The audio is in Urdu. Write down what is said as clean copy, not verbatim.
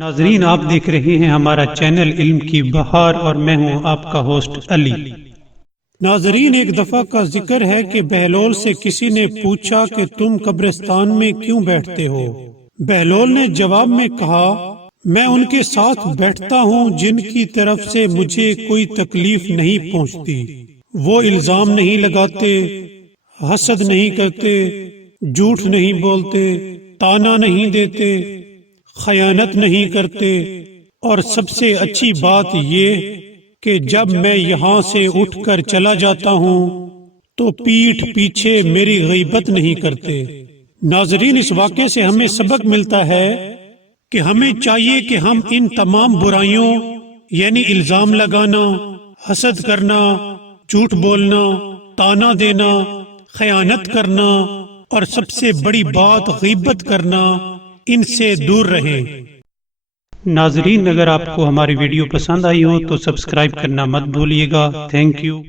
ناظرین، آپ دیکھ رہے ہیں ہمارا چینل علم کی بہار اور میں ہوں آپ کا ہوسٹ علی۔ ناظرین، ایک دفعہ کا ذکر ہے کہ بہلول سے کسی نے پوچھا کہ تم قبرستان میں کیوں بیٹھتے ہو؟ بہلول نے جواب میں کہا، میں ان کے ساتھ بیٹھتا ہوں جن کی طرف سے مجھے کوئی تکلیف نہیں پہنچتی۔ وہ الزام نہیں لگاتے، حسد نہیں کرتے، جھوٹ نہیں بولتے، تانا نہیں دیتے، خیانت نہیں کرتے، اور سب سے اچھی بات یہ کہ جب میں یہاں سے اٹھ کر چلا جاتا ہوں تو پیٹھ پیچھے میری غیبت نہیں کرتے۔ ناظرین، اس واقعے سے ہمیں سبق ملتا ہے کہ ہمیں چاہیے کہ ہم ان تمام برائیوں یعنی الزام لگانا، حسد کرنا، جھوٹ بولنا، تانا دینا، خیانت کرنا اور سب سے بڑی بات غیبت کرنا، ان سے دور رہیں۔ ناظرین، اگر آپ کو ہماری ویڈیو پسند آئی ہو تو سبسکرائب کرنا مت بھولیے گا۔ Thank you.